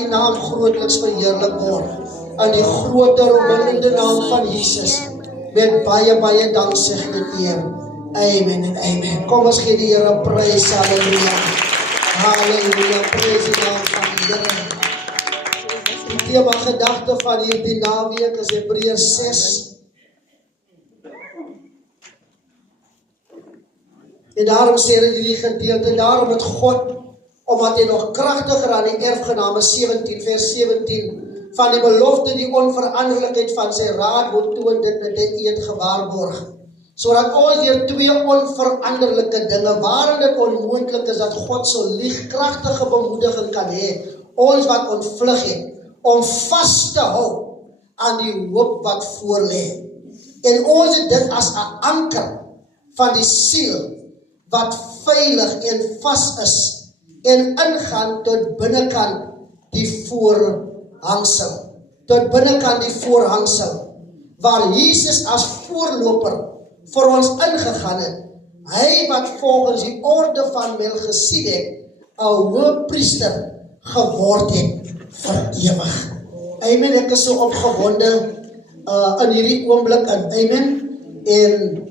u naam grootliks verheerlik word. In die groter omwillende naam van Jesus. Met baie dankseging en eer. Amen en amen. Kom ons gee die Here prys. Halleluja. Halleluja. Prys die naam van die Here. Die thema gedagte van hierdie naweek is Hebreërs 6. En daarom sê dit hierdie gedeelte, daarom het God, omdat hy nog kragtiger aan die erfgename 17 vers 17 van die belofte die onveranderlikheid van sy raad moet toon dit met hy het gewaarborg. Sodat ons hier twee onveranderlike dinge, waarin dit onmoontlik is dat God so lieg kragtige bemoediging kan hê, ons wat ontvlug het, om vas te hou aan die hoop wat voor lê. En ons het dit as 'n anker van die siel, wat veilig en vas is, en ingaan tot binnekant die voorhangsel. Tot binnekant die voorhangsel, waar Jesus as voorloper vir ons ingegaan het, hy wat volgens die orde van Melchisedek 'n hoëpriester geword het vir ewig. Amen, ek is so opgewonde in hierdie oomblik in, amen, en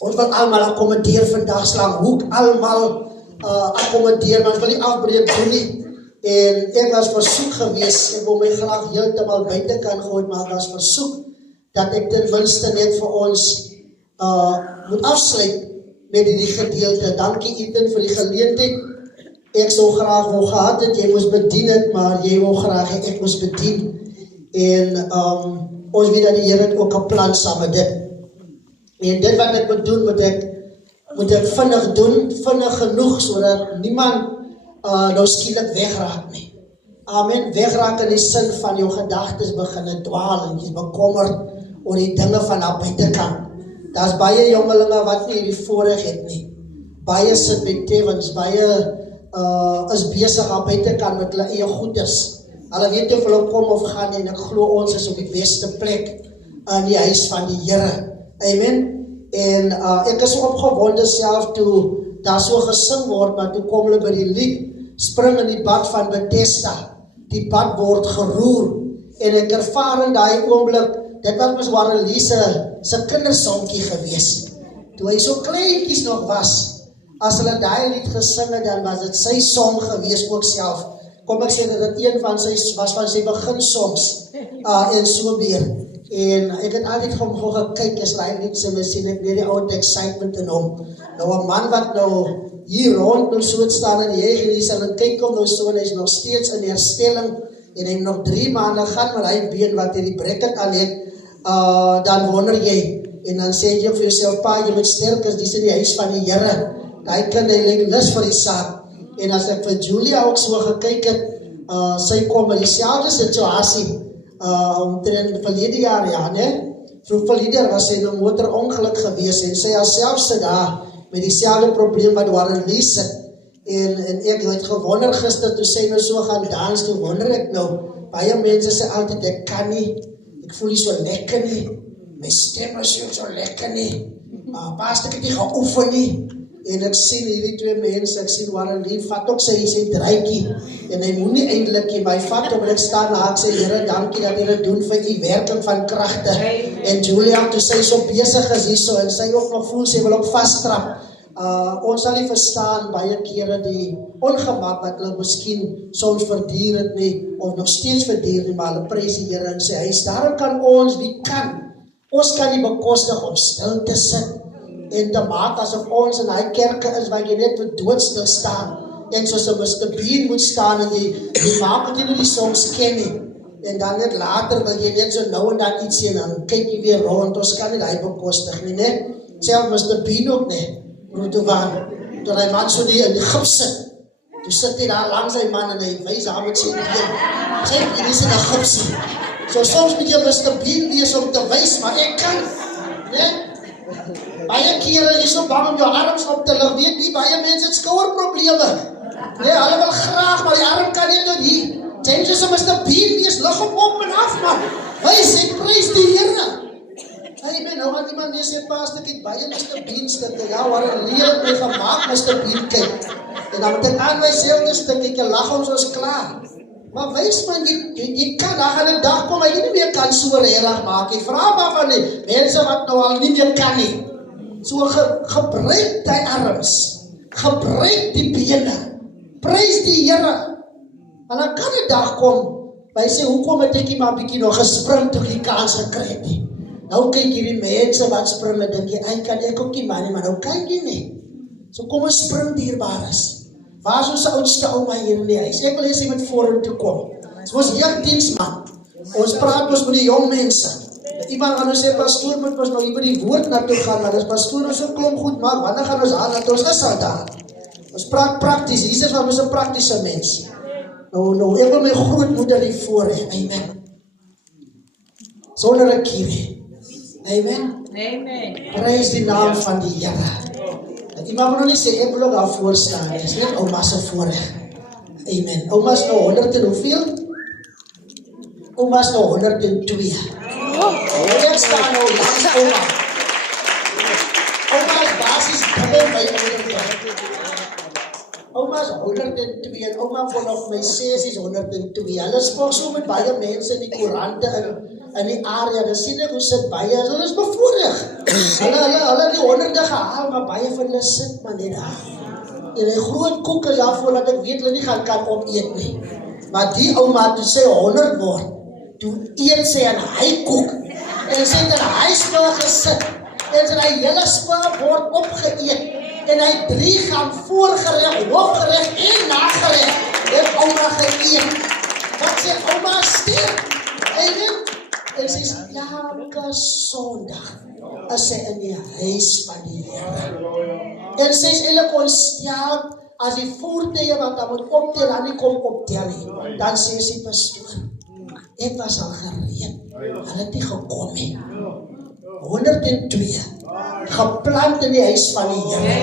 ons wil almal akkommodeer vandag slang, hoe almal akkommodeer, maar ons wil nie afbreek doen nie. En ek was versoek gewees, ek wil my graag heeltemal buite kan gooi, maar ek was versoek dat ek ten minste net vir ons moet afsluit met die gedeelte. Dankie Eten vir die geleentheid. Ek sou graag wou gehad het, jy moes bedien het, maar jy wou graag het, ek moes bedien. En ons weet dat die Here het ook 'n plan saam met dit. En dit wat ek moet doen, moet ek vinnig doen, vinnig genoeg, sodat niemand nou skielik wegraak nie. Amen, wegraak in die sin van jou gedagtes begin dwaal en jy is bekommerd oor die dinge van daar buitekant. Daar's baie jongelinge wat nie hierdie voorreg het nie. Baie sit by tevens, baie is besig aan buitekant met hulle eie goedes. Hulle weet of hulle kom of gaan en ek glo ons is op die beste plek in die huis van die Here. Amen. En ek is opgewonde self toe daar so gesing word, maar toe kom hulle by die lied, spring in die bad van Bethesda. Die bad word geroer. En ek ervaar in daai oomblik, dit was Warren Lise se kindersonkie gewees. Toe hy so kleintjies nog was, as hulle daai lied gesing het, dan was dit sy song gewees ook self. Kom ek sê dat dit een van sy was van sy beginsongs en so weer. En ek het altyd gewoon gekyk, as hy lied sing, sien ek weer die oude excitement in hom. Nou 'n man wat nou hier rond nou so staan in die huis en kyk hom nou so, en hy is nog steeds in herstelling, en hy nog 3 maande gaan, maar hy been wat hy die bracket aan het, dan wonder jy, en dan sê jy vir jouself, pa, jy moet sterk is, die is in die huis van die Here. Hy kind, hy lyk lus vir die saak. En as ek vir Julia ook so gekyk het, sy kom in dieselfde situasie, omtrent verlede jaar, ja, ne? Vroeg verlede jaar was sy in 'n motorongeluk gewees, en sy haarself sit daar, met dieselfde probleem wat Warren Lee sit. En ek het gewonder gister, toe sy nou so gaan dans, toe wonder ek nou, baie mense sê altyd, ek kan nie, ek voel nie so lekker nie, my stem is so lekker nie, paas ek het nie geoefen nie. En ek sien hierdie 2 mense, ek sien Warren Lee, vat ook sy draaikie, en hy moet nie eindelijk nie, maar hy vat om, en ek staan na, ek sê, Here, dankie dat jy dit doen vir die werking van kragte. En Julia, toe sy so besig is hierso, en sy ook nog voel, sy wil ook vasttrap. Ons sal nie verstaan, baie kere die ongemak, wat hulle miskien soms verduur het nie, of nog steeds verduur nie, maar hulle prys die Here in sy huis. Daarom kan ons, wie kan, ons kan nie bekostig om stil te sit, en te maak asof ons in die kerke is waar jy net met doodstil staan en soos 'n Mr. Bean moet staan en die maak het jy nie die songs ken nie en dan net later wil jy net so nou en dan iets sien en dan kyk jy weer rond, ons kan nie die bekostig nie, net self Mr. Bean ook nie, toe hy man so die in die gips sit, toe sit hy daar langs sy man en hy wys daar met sy been, sê hy is in die gips, so soms moet jy Mr. Bean wees om te wys, maar ek kan, ne? Baie kere is so bang om jou arms op te lig, weet nie, baie mense het skouerprobleme. Nee, hulle wil graag, maar die arm kan nie tot hier. James is Mr. Bean, wees lig op en af, man. Wys, ek prys die Here. Hey, nou gaan iemand weer sê, pastor, kyk, baie Mr. Bean stukke, ja, waar een leer mee gemaakt Mr. Bean kyk. En dan moet ek aan myself te stuk, ek lach ons klaar. Maar wees man, jy kan, daar gaan 'n dag kom, jy nie meer kan so regtig maak nie. Vra maar van die mense wat nou al nie meer kan nie. So gebruik die arms, gebruik die bene, prys die Here. En dan kan 'n dag kom, hy sê, hoekom het ek nie maar bietjie nog gespring toe die kans gekry het nie? Nou kyk hierdie mense wat spring en dink jy, kan ek ook nie maar nou kyk jy nie. So kom ons spring dierbares. Waar is ons oudste ouma hier in die huis? Ek wil hê sy moet vorentoe kom. So ons heel diensman. Ons praat ons met die jong mense. Iemand gaan ons sê, pastoor moet ons nou hier by die woord naartoe gaan, maar as pastoor ons so klomp goed maak, wanneer gaan ons aan, dat ons is al daar. Ons praat prakties, Jesus was ons 'n praktiese mens. Nou, ek wil my grootmoeder hier voor hê, amen. Sonder 'n kierie, amen. Prys die naam van die Here. Iemand moet nou nie sê, ek wil ook daar voor staan, dit is net ouma se voorreg. Amen. Ouma is nou 100 en hoeveel? Ouma is nou 102. Ek staan nou langs ouma. Ouma is basis dubbel by ouderdag. Ouma is 102 en ouma van of my sê is 102. Hulle spog so met baie mense in die koerante in die area. Dan sien ek hoe sit baie, hulle is bevoorreg. Hulle die honderde gehaal, maar baie van hulle sit maar net daar. En die groot koeke daarvoor dat ek weet hulle nie gaan kan opeet nie. Maar die ouma toe sy 100 word, toe eet sy en hy koek. En sy het in hy spul gesit. En sy die hele spul word opgeëet. En hy 3 gaan voorgereg, hoofgereg en nagereg. Het ouma geëet. Wat sê ouma sterk? En sy sê, elke Sondag is sy in die huis van die Here. En sy is eintlik ontstel as die voertuie wat dan moet optel, dan nie kom optel nie. Dan sê sy, pastoor, ek was al gereed. Hulle het nie gekom nie. 102 geplant in die huis van die Here.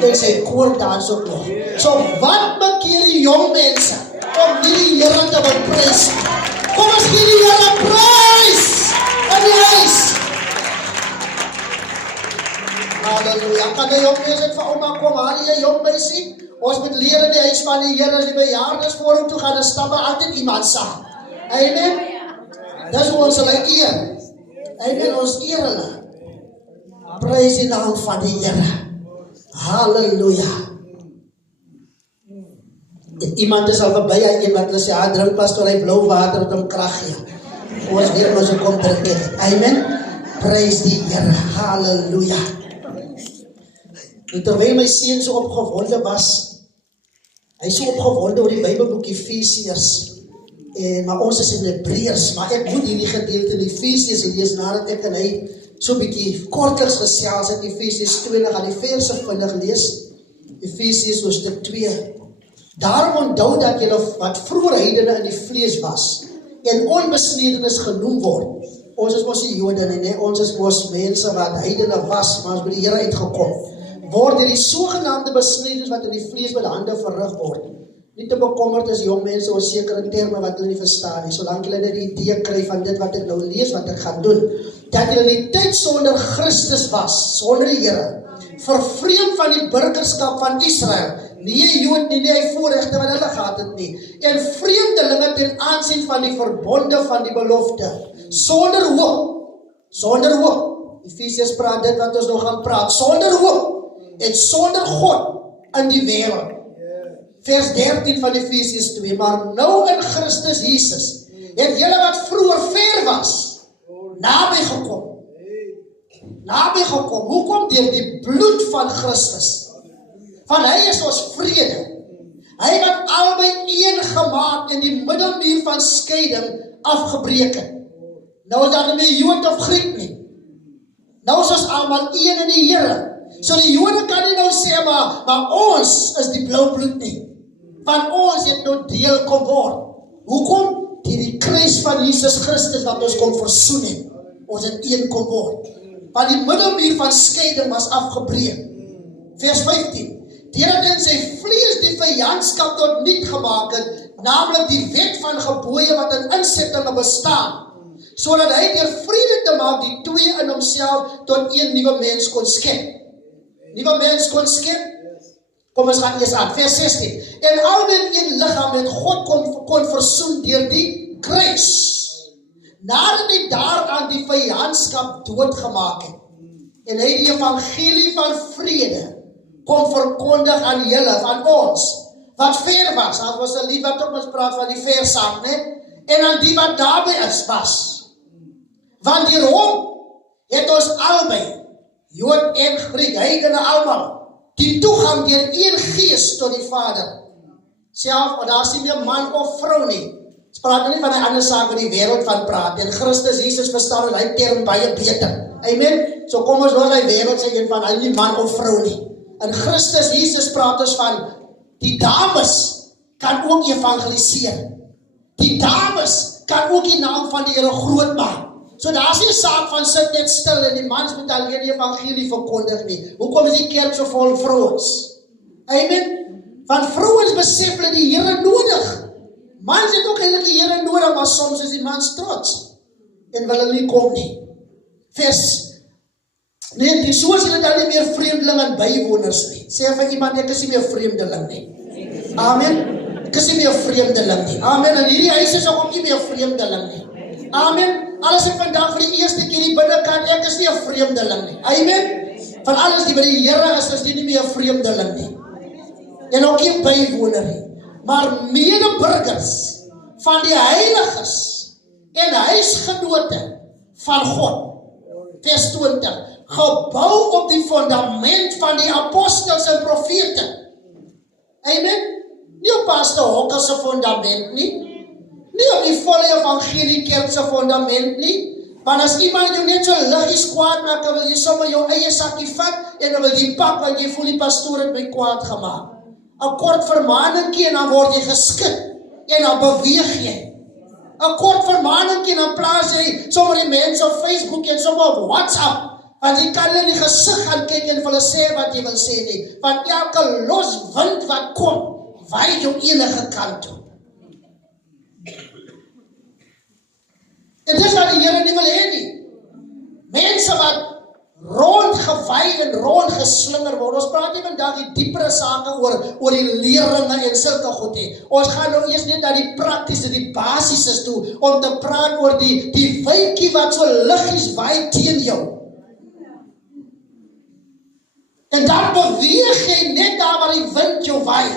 En sy koordans ook nog. So wat maak hierdie jong mense om nie die Here te beprys? Kom ons gee die Here prys in die huis. Halleluja. Kan die jong mense vir ouma kom, haal jy jong meisie? Ons moet leer in die huis van die Here, die bejaardes voor hom toe gaan, en stap altyd iemand saam. Amen. Dis hoe ons hulle eer. Amen, ons eer hulle. Prys die naam van die Here. Halleluja. Iemand is al verby, hy wat hulle sê, drink pastoor, hy blou water met hom krag gee. Ons weet ons kom drink dit. Amen. Prys die Here. Halleluja. En terwyl my seun so opgewonde was, hy so opgewonde oor die Bybelboek Efesiërs. Maar ons is in Hebreërs, maar ek moet hierdie gedeelte in Efesiërs lees nadat ek en hy so bietjie kortliks gesels het. Efesiërs 2, en gaan die verse vinnig lees. Efesiërs hoofstuk 2. Daarom onthou dat julle wat vroeër heidene in die vlees was en onbesnedenis genoem word. Ons is mos die Jode nie, ons is mos mense wat heidene was, maar ons by die Here uitgekom. Word die sogenaamde besnedenis wat in die vlees met hande verrig word. Nie te bekommerd is jong mense oor sekere terme wat hulle nie verstaan nie, solank hulle net die idee kry van dit wat ek nou lees, wat ek gaan doen, dat hulle in die tyd sonder Christus was, sonder die Here, vervreemd van die burgerskap van Israel, nie 'n Jood nie, hy voorregte wat hulle gehad het nie, en vreemdelinge ten aansien van die verbonde van die belofte, sonder hoop, Efesiërs praat dit wat ons nog gaan praat, sonder hoop, en sonder God in die wêreld. Vers 13 van Efesiërs 2, maar nou in Christus Jesus, het julle wat vroeër ver was, naby gekom. Hoekom? Deur die bloed van Christus. Van hy is ons vrede. Hy wat albei een gemaak en die middelmuur van skeiding afgebreek het. Nou is daar nie Jood of Griek nie. Nou is ons almal een in die Here. So die Jode kan nie nou sê, maar ons is die blou bloed nie. Van ons het nou deel kom word. Hoekom? Die kruis van Jesus Christus wat ons kom versoen het. Ons het een kom word. Want die middelmuur van skeiding was afgebreek. Vers 15. Deurdat in sy vlees die vyandskap tot niet gemaak het, naamlik die wet van gebooie wat in insettinge bestaan, sodat hy deur vrede te maak die twee in homself tot een nuwe mens kon skep. Nuwe mens kon skep. Kom ons gaan eers aan, vers 16. En albei in een liggaam met God kon versoen deur die kruis. Nadat hy daaraan die vyandskap doodgemaak het. En hy die evangelie van vrede kom verkondig aan julle, van ons, wat ver was. As was 'n lied wat ook ons praat van die ver saak, né? En aan die wat naby is was. Want deur hom het ons albei, Jood en Griek, heidene almal, die toegang deur een gees tot die Vader. Self, maar daar is nie meer man of vrou nie. Ons praat nie van die ander saak wat die wêreld van praat. En Christus Jesus verstaan en hy term baie beter. Amen. So kom ons hoor hy wêreld sê van hy nie man of vrou nie. In Christus Jesus praat ons van die dames kan ook evangeliseer. Die dames kan ook die naam van die Here groot maak. So daar is nie 'n saak van sit net stil en die mans moet alleen die evangelie verkondig nie. Hoekom is die kerk so vol vrouens? Amen. Want vrouens besef hulle die Here nodig. Mans het ook eintlik die Here nodig, maar soms is die mans trots en wil hulle nie kom nie. Vers 19, soos julle dan nie meer vreemdeling en bywoners nie. Sê vir iemand, ek is nie meer vreemdeling nie. Amen. Ek is nie meer vreemdeling nie. Amen. En hierdie huis is ook nie meer vreemdeling nie. Amen. Alles ek vandag vir die eerste keer die binnekant, ek is nie 'n vreemdeling nie. Amen. Van alles die by die Here is die nie meer 'n vreemdeling nie. En ook nie bywoner nie. Maar medeburgers van die heiliges en huisgenote van God. Vers 20. Gebou op die fundament van die apostels en profete. Amen. Nie op pastor Hokker se fundament nie. Nie op die volle evangelie kerk se fundament nie. Want as iemand jou net so liggies kwaad maak, dan wil jy sommer jou eie sakkie vat en dan wil jy pak want jy voel die pastoor het my kwaad gemaak. 'n Kort vermaning en dan word jy geskit en dan beweeg jy. 'n Kort vermaning en dan plaas jy sommer die mense op Facebook en sommer op WhatsApp. Want jy kan in die gesig gaan kyk en vir hulle sê wat jy wil sê nie. Want elke los wind wat kom, waai jou enige kant toe. En dis wat die Here nie wil hê nie. Mense wat rondgewaai en rondgeslinger word. Ons praat nie vandag die diepere sake oor die leringe en sulke goed nie. Ons gaan nou eers net na die praktiese, die basiese toe, om te praat oor die windjie wat so liggies waai teen jou. En dan beweeg jy net daar waar die wind jou waai.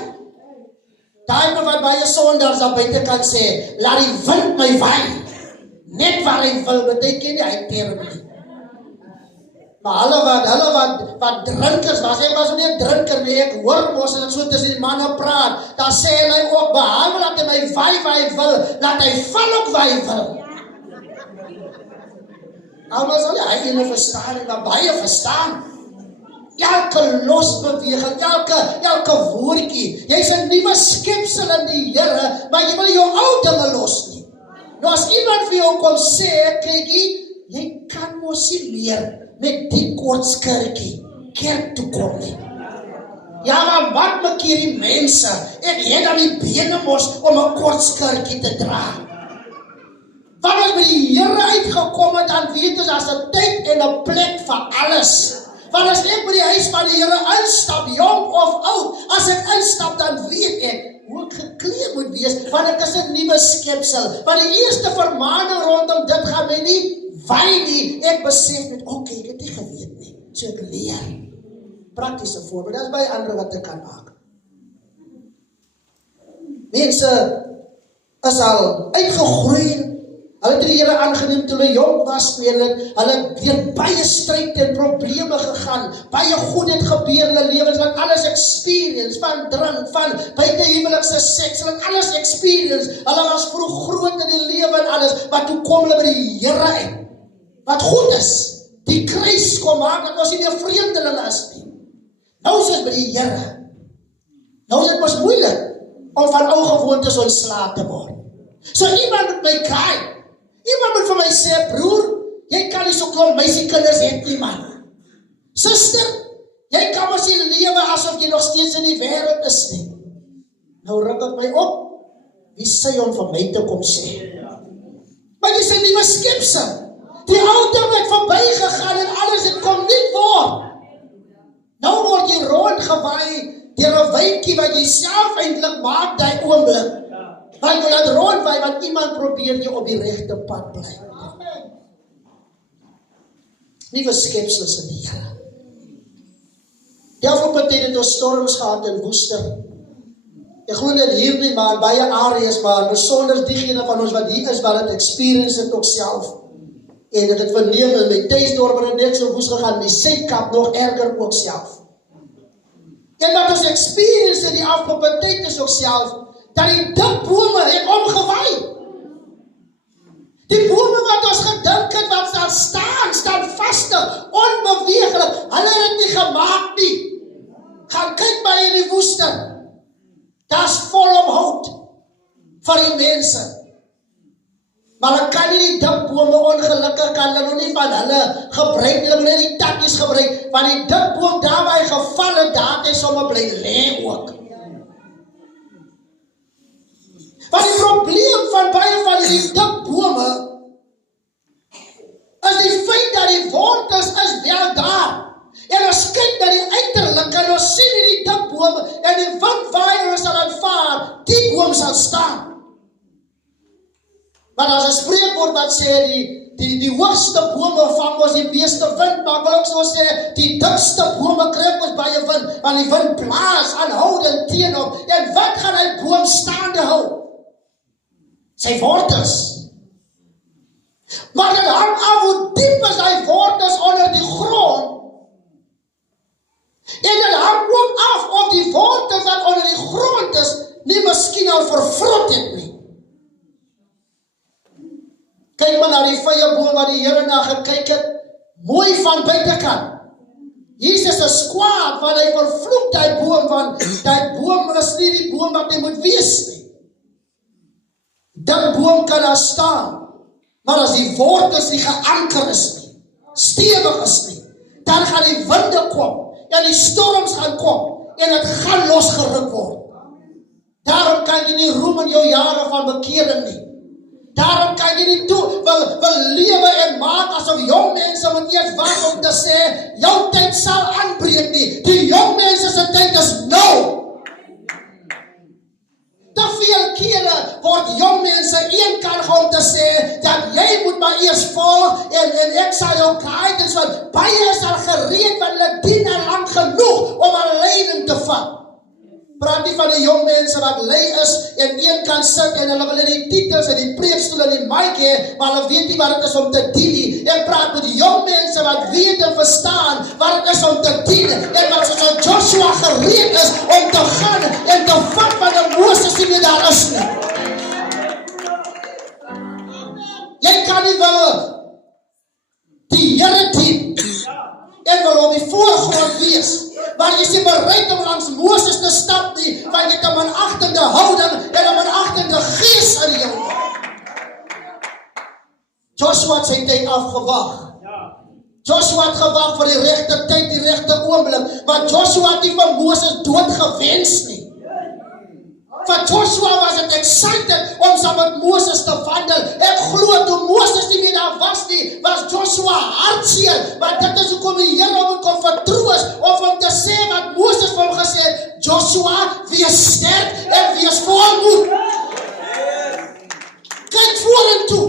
Daai wat baie sondaars daar buite kan sê, laat die wind my waai. Net waar hy wil, beteken nie, hy term nie. Maar hulle wat drinkers was, hy was nie 'n drinker nie, ek hoor mos en so tussen die manne praat, dan sê hy ook, behalwe dat hy my waai waar hy wil, laat hy val ook waar hy wil. Almal sal hy nie verstaan, maar baie verstaan. Elke losbeweging, elke woordjie, jy's 'n nuwe skepsel in die Here, maar jy wil jou ou dinge los nie. Nou as iemand vir jou kom sê, kykie, jy kan mos nie meer met die kort skirtjie kerk toe kom nie. Ja, maar wat maak hierdie mense? Ek het dan die bene mos om 'n kort skirtjie te dra. Wanneer by die Here uitgekom het, dan weet ons as 'n tyd en 'n plek vir alles. Want as ek by die huis van die Here instap, jong of oud, as ek instap, dan weet ek hoe ek gekleed moet wees, want ek is 'n nuwe skepsel. Want die eerste vermaning rondom dit gaan my nie waai nie. Ek besef met, oké, ek het nie geweet nie. So ek leer. Praktiese voorbeeld, dat is baie ander wat ek kan maak. Mense is al uitgegroei. Hulle het die Here aangeneem toe hulle jong was, hulle het baie stryd en probleme gegaan, baie goed het gebeur in hulle lewens, hulle het alles experience, van drink, van buitehuwelikse seks, hulle het alles experience, hulle was vroeg groot in die lewe en alles, maar toe kom hulle by die Here uit, wat goed is, die kruis kom maak, dat ons nie meer vreemdeling is nie. Nou is dit by die Here, nou is dit mos moeilik, om van ou gewoontes ontslae te word. So iemand moet my kraai, iemand moet vir my sê, broer, jy kan nie so klomp meisiekinders het nie, man. Suster, jy kan mos nie lewe asof jy nog steeds in die wêreld is nie. Nou ruk ek my op, wie sê om vir my te kom sê? Maar jy is 'n nuwe skepsel. Die ou ding het verbygegaan en alles het kom nie word. Nou word jy rondgewaai deur 'n wyntjie wat jy self eintlik maak daai oomblik. Want jy laat rondwaai want iemand probeer jy op die regte pad bly. Nie vir skepsels in die Here. Die afgelope tyd het ons storms gehad in woeste. Ek glo net hier nie, maar baie areas, maar besonder diegene van ons wat hier is, wat het experience het ook self. En ek het verneem in my tuisdorp het net so woes gegaan, die Suidkap nog erger ook self. En wat ons experience in die afgelope tyd is ook self, dat die dikbome het omgewaai. Die bome wat ons gedink het, wat daar staan vastig, onbeweeglik, hulle het dit nie gemaak nie. Gaan kyk maar in die woeste. Daar's volop hout vir die mense. Maar hulle kan nie die dikbome ongelukkig kan hulle nie van hulle gebruik, hulle moet net die takkies gebruik, want die dikboom daar waar hy geval het, daar het hy sommer bly lê ook. Want die probleem van baie van die dikbome is die feit dat die wortels is wel daar. En ons kyk na die uiterlik en ons sien die dikbome en die wind waai en ons sal aanvaar, die boom sal staan. Maar daar is 'n spreekwoord wat sê die hoogste bome vang ons die meeste wind, maar ek wil ook so sê die dikste bome kry ons baie wind, want die wind blaas aanhoudend teen hom. En wat gaan hy boom staande hou? Sy wortels. Maar dit hang af hoe diep is hy wortels onder die grond. En dit hang ook af of die wortels wat onder die grond is, nie miskien al vervrot het nie. Kyk maar na die vyeboom wat die Here na gekyk het, mooi van buitekant. Jesus is kwaad, want hy vervloek die boom, want die boom is nie die boom wat hy moet wees nie. Die boom kan daar staan, maar as die wortels nie geanker is nie, stewig is nie, dan gaan die winde kom, en die storms gaan kom, en het gaan losgeruk word. Daarom kan jy nie roem in jou jare van bekering nie. Daarom kan jy nie wil lewe en maak asof jong mense moet eers wag om te sê, jou tyd sal aanbreek nie. Die jong mense se tyd is nou. Te veel kere word jong mense eenkant om te sê, dat jy moet maar eers volg, en ek sal jou guidance, want baie is al gereed, want hulle dien al lang genoeg om 'n leiding te vat. Praat nie van die jong mense wat lei is, en eenkant sit, en hulle wil die titels en die preekstoel en die mic hê, maar hulle weet nie wat het is om te dien nie. Ek praat met die jong mense wat weet en verstaan wat het is om te dien, en wat soos Joshua gereed is om te gaan en te vat van die Moses die nie daar is nie. Jy kan nie wel die Here dien en wil op die voorgrond wees, maar jy is nie bereid om langs Moses te stap nie, want jy het 'n minachtende houding en 'n minachtende gees in jou. Joshua het sy tyd afgewag. Joshua het gewag vir die regte tyd, die regte oomblik, want Joshua het nie van Moses dood gewens nie. Van Joshua was het excited om saam met Moses te wandel. Ek glo toe Moses nie meer daar was nie, was Joshua hartseer, want dit is hoekom die Here hom kon vertroos, of om te sê wat Moses vir hom gesê het, Joshua, wees sterk en wees volmoed. Kyk vorentoe.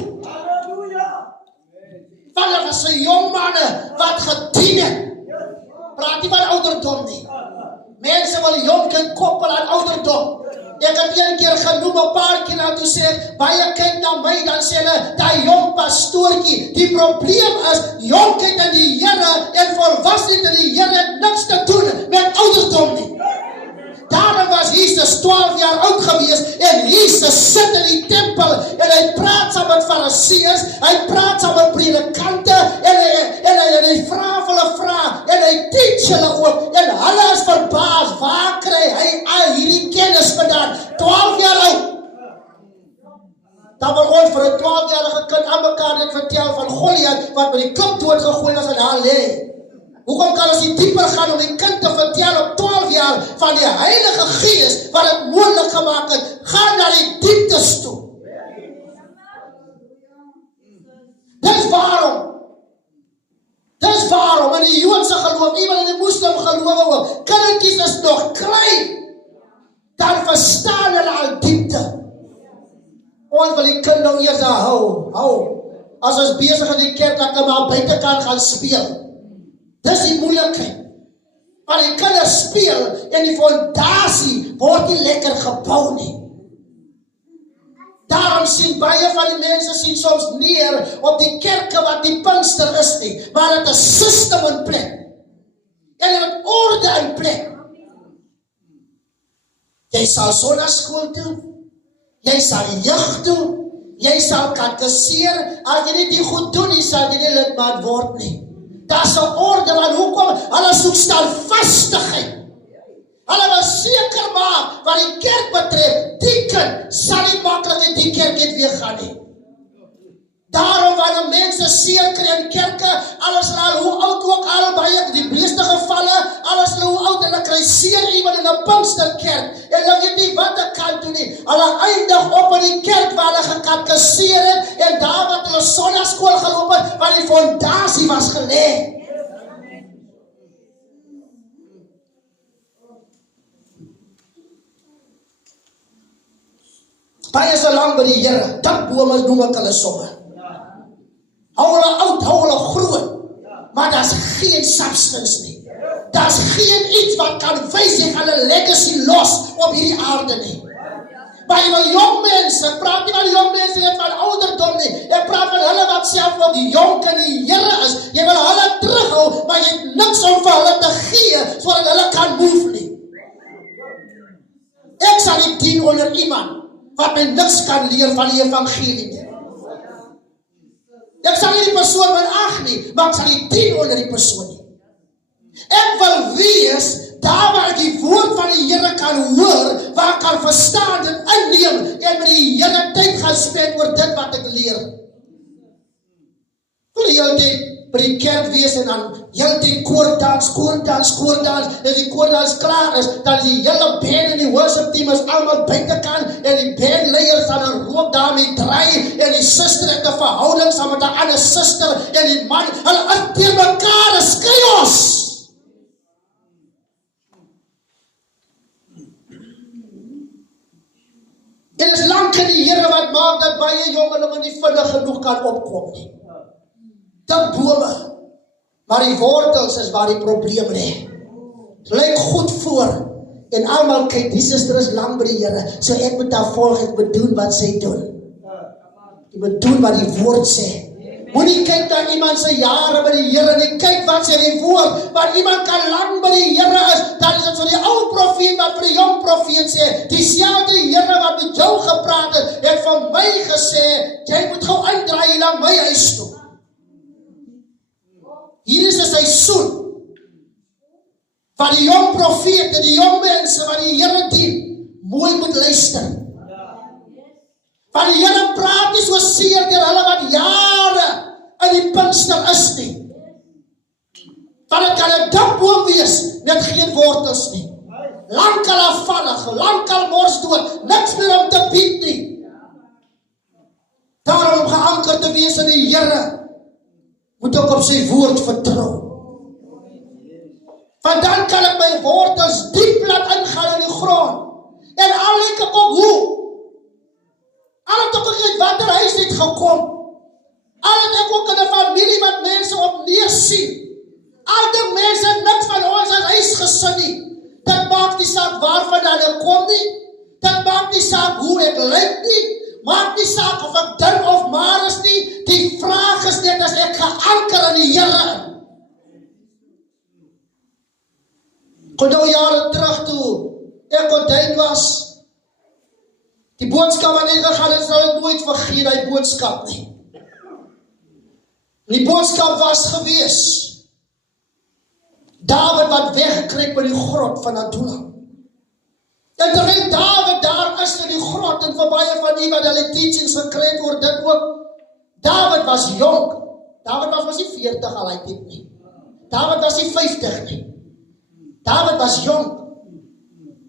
Want daar was 'n jong manne wat gedien het. Praat nie van ouderdom nie. Mense wil jong kind koppel aan ouderdom. Ek het een keer genoem, 'n paar keer nou toe sê, baie kyk na my, dan sê hulle, die jong pastoortjie. Die probleem is, jonkheid in die Here en volwasheid in die Here het niks te doen met ouderdom nie. Daarom was Jesus 12 jaar oud gewees, en Jesus sit in die tempel, en hy praat saam met fariseërs, hy praat saam met predikante, en hy vra vir hulle vrae, en hy teach hulle ook, en hulle is verbaas, waar kry hy al hierdie kennis vandaan? 12 jaar oud. Dan wil ons vir 'n 12-jarige kind aan mekaar net vertel van Goliat, wat met die klip doodgegooi was en daar lê. Hoekom kan ons nie dieper gaan om die kind te vertel op 12 jaar van die Heilige Gees wat het moontlik gemaak het? Gaan na die dieptes toe. Dis waarom in die Joodse geloof, iemand in die Moslim geloof ook, kindertjies is nog klein, dan verstaan hulle al diepte. Ons wil die kind nou eers hou. As ons besig in die kerk, dat hulle maar buitekant gaan speel. Dis die moeilikheid. Maar die kinders speel, en die fondasie word nie lekker gebou nie. Daarom sien baie van die mense sien soms neer op die kerke wat die Pinkster is nie, maar het 'n system in plek. En het orde in plek. Jy sal sonnaskool toe, jy sal jeug toe, jy sal katekiseer, as jy nie die goed doen nie, sal jy nie lidmaat word nie. Daar's 'n orde, want hoekom? Hulle soek standvastigheid. Hulle wil seker maak, wat die kerk betref, die kind sal nie maklik in die kerk net weer gaan nie. Daarom wanneer mense seer kry in kerke, alles al hoe oud ook al, baie die meeste gevalle, alles al hoe oud, hulle kry seer iemand in 'n Pinksterkerk, en hulle weet nie wat ek kan doen nie. Hulle eindig op in die kerk waar hulle gekatekiseer het, en daar wat hulle sonnaskool geloop het, waar die fondasie was gelê. Baie is lang by die Here, dakbome noem ek hulle somme. Hou hulle oud, hou hulle groot, maar daar's geen substance nie. Daar's geen iets wat kan wys jy gaan 'n legacy los op hierdie aarde nie. Maar jy wil jong mense, ek praat nie van die jong mense net van ouderdom nie, ek praat van hulle wat self ook jonk in die Here is, jy wil hulle terughou, maar jy het niks om vir hulle te gee, sodat hulle kan move nie. Ek sal nie dien onder iemand, wat my niks kan leer van die evangelie nie. Ek sal nie die persoon minag nie, maar ek sal nie dien onder die persoon nie. Ek wil wees, daar waar ek die woord van die Here kan hoor, waar ek kan verstaan en inneem, en met die Here tyd gaan spend oor dit wat ek leer. Wil jy altyd by die kerk wees en dan heeltyd koordans, en die koordans klaar is, dan is die hele band en die worship team is allemaal buitekant, en die bandleiers dan een rook daarmee draai, en die sister het 'n verhouding saam met 'n ander sister, en die man, hulle is teen mekaar, is chaos. En is lang in die Here wat maak dat baie jongelinge nie vinnig genoeg kan opkom nie. Bome, maar die wortels is waar die probleem lê. Lyk goed voor, en almal kyk, die suster is lang by die Here, so ek moet haar volg, ek moet doen wat sy doen. Ek moet doen wat die woord sê. Moenie kyk na iemand se jare by die Here nie, kyk wat sê die woord, want iemand kan lang by die Here is, dan is dit so die ou profeet wat vir die jong profeet sê, dieselfde Here wat met jou gepraat het vir my gesê, jy moet gou indraai na my huis toe. Hier is 'n seisoen van die jong profeet en die jong mense wat die Here dien, mooi moet luister. Van die Here praat nie so seer deur hulle wat jare in die Pinkster is nie. Want dit kan 'n dakboom wees met geen wortels nie. Lankal afvallig, lankal morsdood, niks meer om te bied nie. Daarom om geanker te wees in die Here, moet ek op sy woord vertrou. Want dan kan ek my wortels diep laat ingaan in die grond. En al lyk ek ook hoe. Al het ek ook uit watter huis het gekom. Al het ek ook in 'n familie wat mense op neersien. Al die mense niks van ons as huisgesin nie. Dit maak nie saak waarvan hulle kom nie. Dit maak nie saak hoe ek lyk nie. Maak nie saak of ek dun of maar is nie. Die vraag is net as ek geanker in die Here. Kon nou jare terug toe ek ordained was. Die boodskap wat ek gegaan het, sal ek nooit vergeet die boodskap nie. Die boodskap was gewees, David wat weggekruip by die grot van Adullam. En terwyl David daar is in die grot, en vir baie van die wat hulle teachings gekry het oor dit ook, David was jonk. David was nie 40 al hy dit nie. David was nie 50 nie. David was jonk.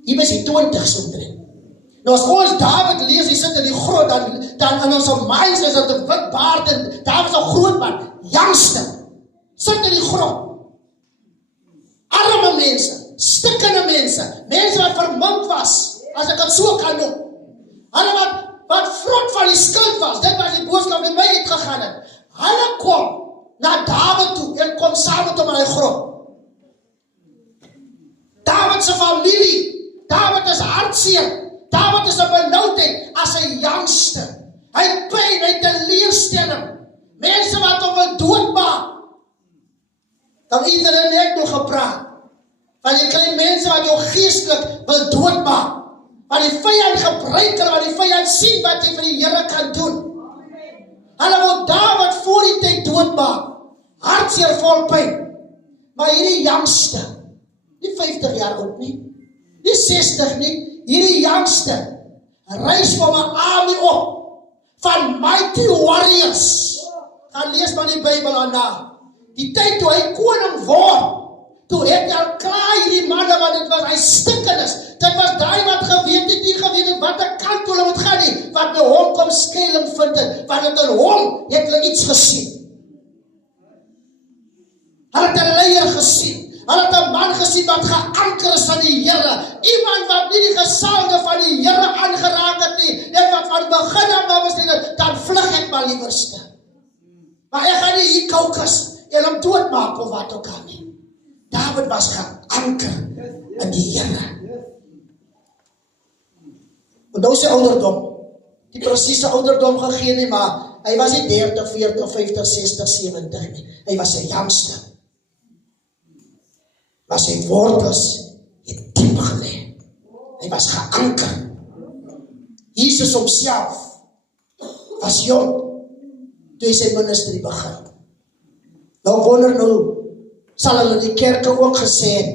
Hy was die 20s omtrent. Nou as ons David lees, hy sit in die grot, dan in ons minds is dat 'n wit baard, en David is 'n groot man, youngster, sit in die grot. mense wat vermink was, as ek het so kan noem, hulle wat vrot van die skuld was, dit was die boodskap met my uitgegaan het, hulle kom na Dawid toe, en kom saam met hom in die grot. Dawid se familie, Dawid is hartseer, Dawid is 'n benoudheid as 'n jongste. Hy het pyn, hy het 'n teleurstelling. Mense wat hom wil doodmaak. Dan iedereen net nog gepraat. Van die klein mense wat jou geestelik wil doodmaak. Want die vyand gebruik hulle, want die vyand sien wat jy vir die Here kan doen. Hulle wil Dawid voor die tyd doodmaak. Hartseer vol pyn. Maar hierdie jongste, nie 50 jaar oud nie, nie 60 nie, hierdie jongste reis van 'n army op van mighty warriors. Gaan lees maar die Bybel daarna. Die tyd toe hy koning word, toe het hy al klaar hierdie manne wat dit was, hy stikkenis. Dit was daai wat geweet het, nie geweet het wat 'n kant toe hulle moet gaan nie, wat by hom kom skuiling vind het, want het in hom het hulle iets gesien. Hulle het 'n leier gesien. Hulle het 'n man gesien wat geanker is aan die Here. Iemand wat nie die gesalde van die Here aangeraak het nie. En wat van begin af nou besluit het, dan vlug ek maar liewerste. Maar ek gaan nie hier kaukas en hom doodmaak of wat ook al nie. Dawid was geanker in die Here. En nou sy ouderdom, die presiese ouderdom gegee nie, maar hy was nie 30, 40, 50, 60, 70 nie. Hy was 'n jongste. Maar sy wortels het diep gelê. Hy was geanker. Jesus homself was jong toe hy sy ministerie begin. Nou wonder nou, sal hulle die kerke ook gesê het,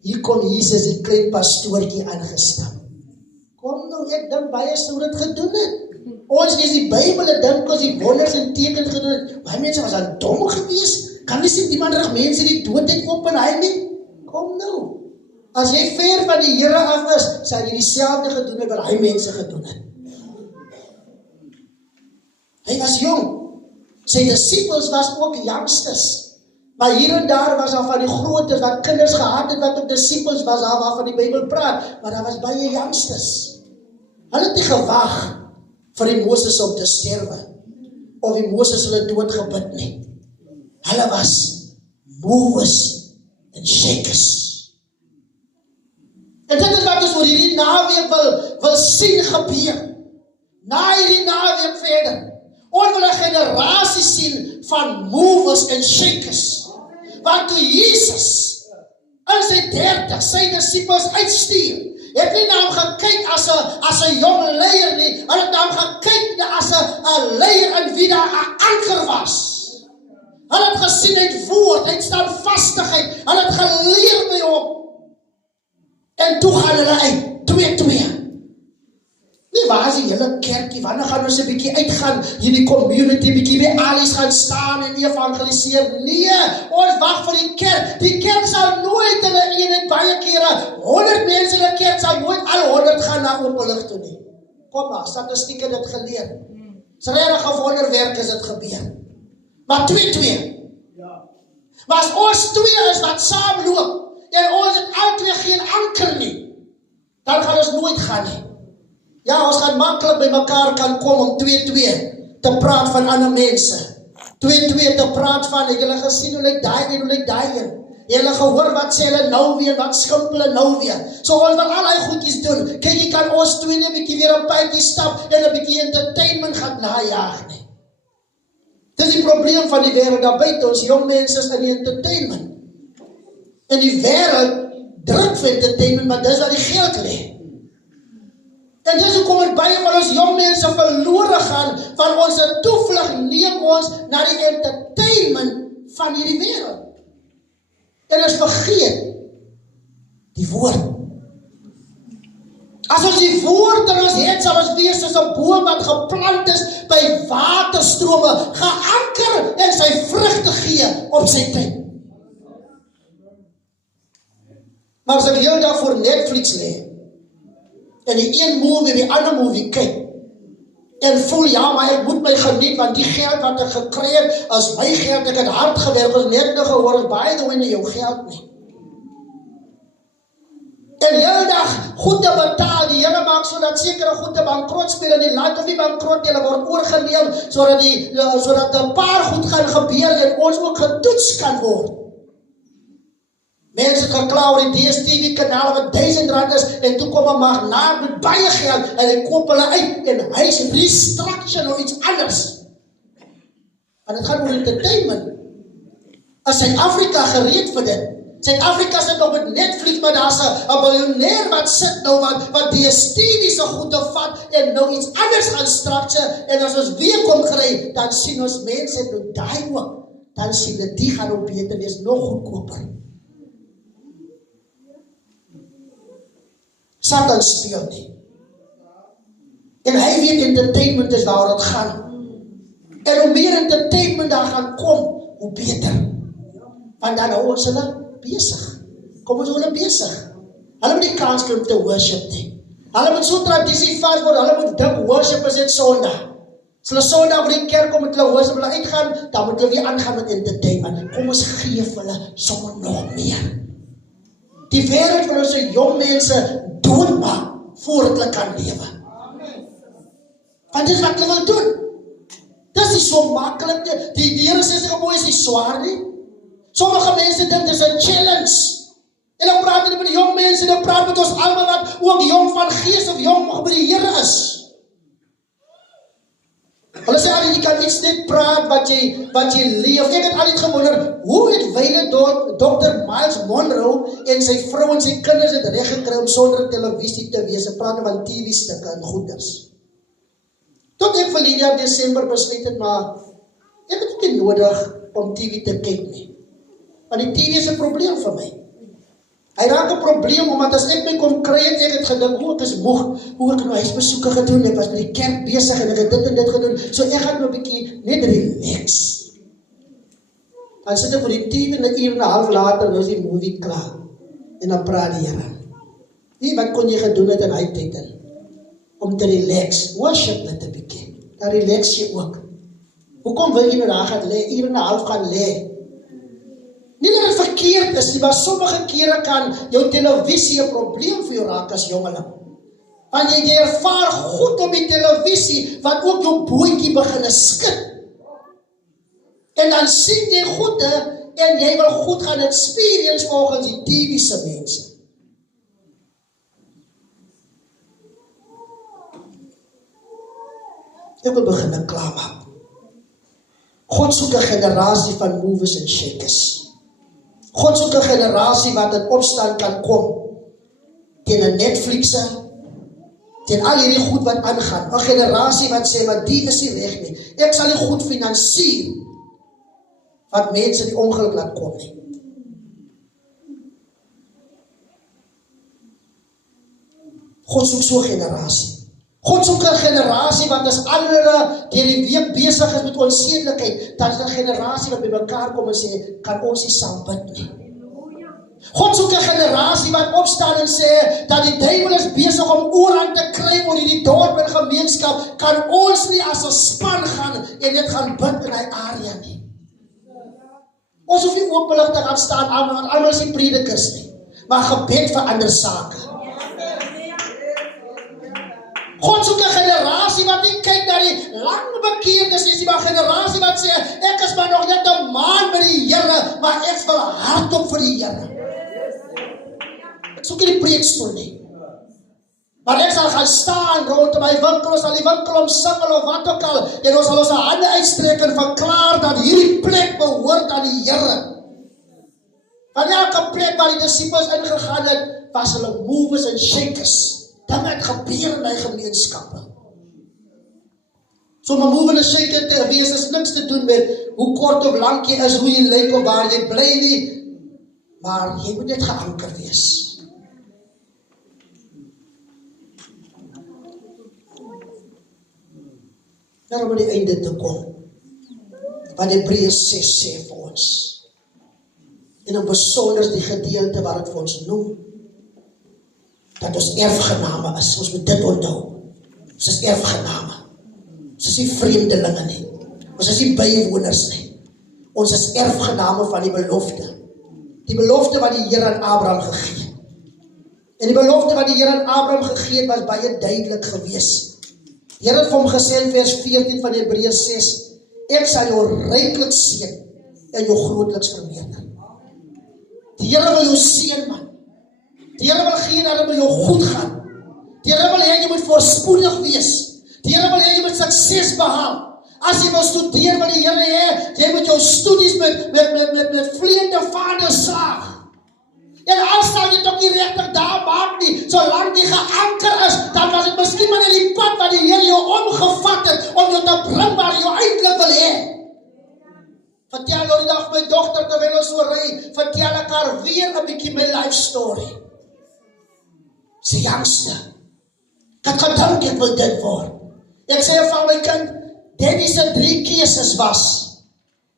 hier kom Jesus die klein pastoortjie aangestap. Kom nou, ek dink baie sou dit gedoen het. Ons lees die Bybel en dink ons die wonders en tekens gedoen het. Baie mense was aan dom gewees. Kan nie sien iemand reg mense die doodheid op en hy nie. Kom nou. As jy ver van die Here af is, sal jy dieselfde gedoen het wat hy mense gedoen het. Hy was jong. Sy disciples was ook youngsters. Maar hier en daar was al van die grootes wat kinders gehad het wat ook disciples was al waarvan die Bybel praat, maar daar was baie youngsters. Hulle het nie gewag vir die Moses om te sterwe of die Moses hulle dood gebid nie. Hulle was movers and shakers. En dit is wat ons oor hierdie naweek wil sien gebeur. Na hierdie naweek verder. Ons wil 'n generasie sien van movers and shakers. Want toe Jesus in sy 30 sy disciples uitstuur, het nie na hom gekyk as 'n jong leier nie, hulle het na hom gekyk as 'n leier in wie daar 'n anker was. Hulle het gesien uit woord, uit standvastigheid, hulle het geleer by hom. En toe gaan hulle uit, 2-2. Nie waar is die hele kerkie, wanneer gaan ons 'n bietjie uitgaan, hierdie community, bietjie by Alice gaan staan en evangeliseer? Nee, ons wag vir die kerk. Die kerk sal nooit in 'n eenheid baie kere, 100 mense in 'n kerk sal nooit al 100 gaan na openlig toe nie. Kom maar, statistieke dit geleer. Dis regtig 'n wonderwerk as dit gebeur. Maar 2-2. Maar as ons 2 is wat saamloop, en ons het altyd geen anker nie, dan gaan ons nooit gaan nie. Ja, ons gaan maklik by mekaar kan kom om 2-2 te praat van ander mense. 2-2 te praat van, het julle gesien hoe lyk daai en hoe lyk daai een? Julle gehoor wat sê hulle nou weer, wat skimp hulle nou weer. So ons wil al die goedjies doen. Kyk, jy kan ons 2 'n bietjie weer 'n paadjie stap en 'n bietjie entertainment gaan najaag nie. Dis die probleem van die wêreld daar buite, ons jong mense is in die entertainment. En die wêreld druk vir entertainment, maar dis waar die geld lê. En dis hoekom het baie van ons jong mense verlore gaan, van ons toevlug neem ons na die entertainment van hierdie wêreld. En ons vergeet die woord. As ons die woord in ons het, sal ons wees soos 'n boom wat geplant is by waterstrome, geanker en sy vrugte gee op sy tyd. Maar as ek heel dag voor Netflix lê, en die een movie en die ander movie kyk, en voel, ja, maar ek moet my geniet, want die geld wat ek gekry het, is my geld, ek het hard gewerk, ons net nou gehoor, by the way, nie jou geld nie. En heel dag goed te betaal, die Here maak sodat sekere goed te bankrot speel en die land of nie bankrot, hulle word oorgeneem, sodat 'n paar goed gaan gebeur en ons ook getoets kan word. Mense kan kla oor die DStv kanaal wat R1000 is en toe kom 'n magnaat met baie geld en hy koop hulle uit en hy is restructure of iets anders. En dit gaan oor entertainment. As Suid-Afrika gereed vir dit. Suid-Afrika sit op met Netflix, maar daar's 'n biljoenêr wat sit nou wat DStv se goed te vat en nou iets anders gaan structure en as ons weer kom kry, dan sien ons mense nou daai ook. Dan sien dit die gaan op beter wees, nog goedkoper. Satan speel nie. En hy weet entertainment is waar dit gaan. En hoe meer entertainment daar gaan kom, hoe beter. Want dan hou ons hulle besig. Kom ons hou hulle besig. Hulle moet die kans kry om te worship nie. Hulle moet so tradisie vas word, hulle moet dink worship is net Sondag. As hulle Sondag by die kerk kom met hulle worship, hulle uitgaan, dan moet hulle weer aangaan met entertainment. Kom ons gee vir hulle sommer nog meer. Die wêreld wil ons so jong mense doodmaak voordat hulle kan lewe. Want dit is wat hulle wil doen. Dit is nie so maklik. Die Here sê sy gebooie is nie swaar nie. Sommige mense dink dit is 'n challenge. En dan praat hulle met die jong mense en dan praat met ons almal wat ook jong van gees of jong by die Here is. Hulle sê al jy kan iets net praat wat jy leef. Ek het altyd gewonder, hoe het wyle Dr. Miles Monroe en sy vrou en sy kinders het reg gekry om sonder televisie te wees. Hulle praat van TV-stukke en goeders. Tot ek verlede jaar Desember besluit het, maar ek het nie nodig om TV te kyk nie. Want die TV is 'n probleem vir my. Hy raak 'n probleem, omdat as ek my kom kry het, ek het gedink, ek is moeg, hoe ek nou huisbesoeke gedoen, ek was by die kerk besig en ek het dit en dit gedoen, so ek gaan nou 'n bietjie net relax. Dan sit ek voor die TV en 'n uur en 'n half later, nou is die movie klaar, en dan praat die Here. Wie, wat kon jy gedoen het in hy tyd in? Om te relax, worship net 'n bietjie, dan relax jy ook. Hoekom wil jy nou daar gaan lê, uur en 'n half gaan lê? Nie dat het verkeerd is nie, maar sommige kere kan jou televisie 'n probleem vir jou raak as jongeling. Want jy ervaar goed op die televisie, wat ook jou bootjie begin skit. En dan sien jy goede, en jy wil goed gaan experience volgens die TV-se mense. Ek wil begin klaarmaak. God soek 'n generasie van movers en shakers. God soek 'n generasie wat in opstand kan kom teen 'n Netflix, teen al hierdie goed wat aangaan. 'n Generasie wat sê, maar die is nie reg nie. Ek sal nie goed finansier wat mense die ongeluk laat kom nie. God soek so 'n generasie. God soek 'n generasie wat as alre deur die week besig is met onsedelikheid, dan is 'n generasie wat by mekaar kom en sê, kan ons nie saam bid nie. God soek 'n generasie wat opstaan en sê, dat die duiwel is besig om oorhand te kry oor hierdie dorp en gemeenskap, kan ons nie as 'n span gaan en net gaan bid in hy area nie. Ons hoef nie openlik te gaan staan, want almal is nie predikers nie, maar gebed vir ander sake. God soek 'n generasie wat nie kyk na die lang bekeerdes nie, maar 'n generasie wat sê, ek is maar nog net 'n maand by die Here, maar ek wil hardop vir die Here. Ek soek nie die preekstoel nie. Maar ek sal gaan staan rondom my winkel, ons sal die winkel omsingel of wat ook al, en ons sal ons hande uitstreek en verklaar dat hierdie plek behoort aan die Here. Van elke plek waar die disippels ingegaan het, was hulle movers en shakers. Dinge het gebeur in my gemeenskappe. So om 'n mover en shaker te wees is niks te doen met hoe kort of lank jy is, hoe jy lyk of waar jy bly nie, maar jy moet net geanker wees. Daarom moet die einde te kom. Wat Hebreërs 6 sê vir ons. En in besonder die gedeelte waar het vir ons noem, dat ons erfgename is. Ons moet dit onthou. Ons is erfgename. Ons is nie vreemdelinge nie. Ons is nie bywoners nie. Ons is erfgename van die belofte. Die belofte wat die Here aan Abraham gegee het. En die belofte wat die Here aan Abraham gegee het, was baie duidelik gewees. Die Here het vir hom gesê in vers 14 van Hebreërs 6, ek sal jou ryklik seën en jou grootliks vermeerder. Die Here wil jou seën, man. Die Here wil gee dat dit met jou goed gaan. Die Here wil hê jy moet voorspoedig wees. Die Here wil hê jy moet sukses behaal. As jy wil studeer, wil die Here hê, jy moet jou studies met vleiende vader slaag. En al sal jy toch nie regtig daar maak nie, solang die geanker is, dan was het miskien maar in die pad wat die Here jou omgevat het, om jou te bring waar jy jou eintlik wil hê. Vertel nou die dag my dogter, terwyl ons so ry, vertel ek haar weer 'n bietjie my life story. Sy jongste, ek het gedink ek wil dit word. Ek sê vir my kind, Daddy se 3 keuses was,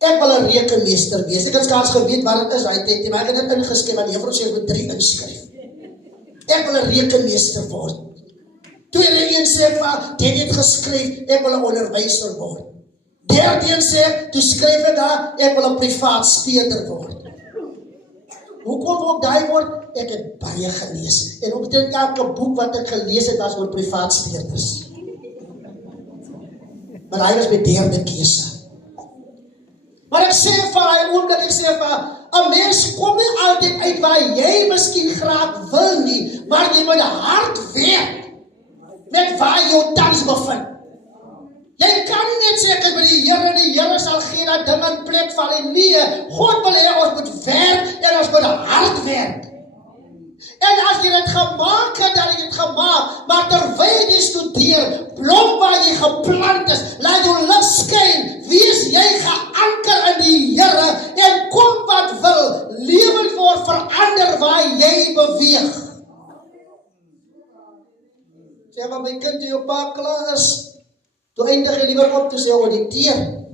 ek wil 'n rekenmeester wees. Ek het skaars geweet wat dit is, hy het maar ek het dit ingeskryf, want die juffrou sê ek moet 3 inskryf. Ek wil 'n rekenmeester word. Tweede een sê ek vir, Daddy het geskryf, ek wil 'n onderwyser word. Derde een sê, toe skryf ek daar, ek wil 'n privaat speurder word. Hoekom wil ek daai word? Ek het baie gelees. En omtrent elke boek wat ek gelees het, was oor privaat speurders. Maar hy was my derde keuse. Maar ek sê vir hy oomblik, ek sê vir 'n mens kom nie altyd uit waar jy miskien graag wil nie, maar jy moet hard werk met waar jy jou tans bevind. Jy kan nie net sê ek is by die Here sal gee dat ding in plek val en nee, God wil hê ons moet werk en ons moet hard werk. En as jy dit gemaak het, dan het jy dit gemaak, maar terwyl jy studeer, blom waar jy geplant is, laat jou lig skyn, wees jy geanker in die Here, en kom wat wil, lewend word verander waar jy beweeg. Sê maar my kind, toe jou pa klaar is, toe eindig jy liewer op te sê auditeer.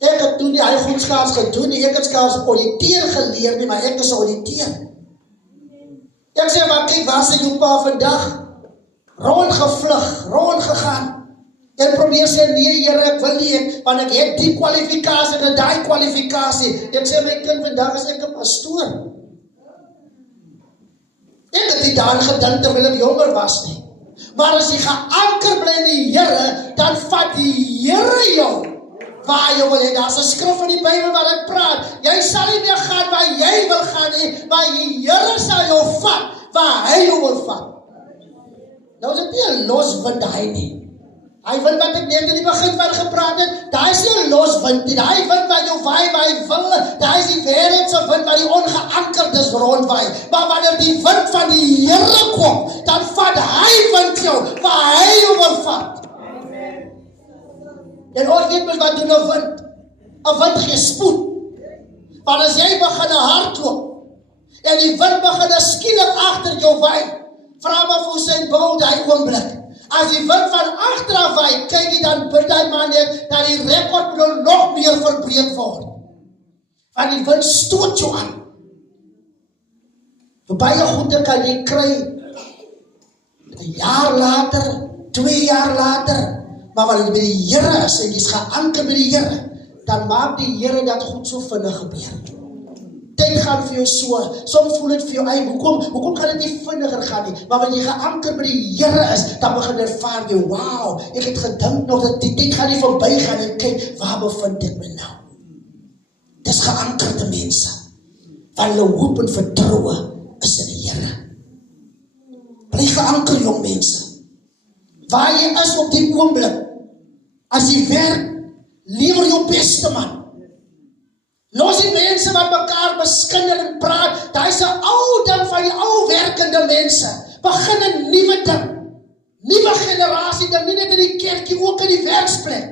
Ek het toen nie hy goed skaars gedoen nie, ek het skaars auditeer geleer nie, maar ek is auditeer. Ek sê, maar kyk, waar sê jou pa vandag? Rondgevlug, rondgegaan. En probeer sê, nee Here, ek wil nie, want ek het die kwalifikasie en die kwalifikasie. Ek sê, my kind, vandag is ek 'n pastoor. Ek het nie daaraan gedink terwyl ek jonger was nie. Maar as jy geanker bly in die Here, dan vat die Here jou waar jy wil hê. Daar's 'n skrif in die Bybel wat dit praat. Jy sal nie meer gaan waar jy wil gaan nie, maar die Here sal jou vat waar hy jou wil vat. Nou is dit nie 'n los wind hy nie. Hy wind wat ek net in die begin van gepraat het, daai is nie 'n los wind nie. Daai wind wat jou waai waar hy wil, daai is die wêreldse wind wat die ongeankerdes rondwaai. Maar wanneer die wind van die Here kom, dan vat hy wind jou waar hy jou wil vat. En ons weet mens wat doen 'n wind? 'n Wind gee spoed. Want as jy begin hardloop, en die wind begin skielik agter jou waai, vra maar vir sy bou daai oomblik. As die wind van agter af waai, kyk jy dan bid hy maar net, dat die rekord moet nog meer verbreek word. Want die wind stoot jou aan. Vir baie goede kan jy kry, 'n jaar later, 2 jaar later, maar wanneer jy by die Here is, en jy is geanker by die Here, dan maak die Here dat goed so vinnig gebeur. Tyd gaan vir jou so, soms voel dit vir jou, hoekom kan dit nie vinniger gaan nie, maar wanneer jy geanker by die Here is, dan begin ervaar jy, wow, ek het gedink nog dat die tyd gaan nie verby gaan, en kyk, waar bevind ek my nou? Dis geankerde mense, want hulle hoop en vertroue is in die Here. Bly geanker, jong mense, waar jy is op die oomblik, as jy werk, lewer jou beste man. Los die mense wat mekaar beskinder en praat, daar is 'n ou ding van die ou werkende mense. Begin 'n nuwe ding. Nuwe generasie ding, nie net in die kerkie, ook in die werksplek.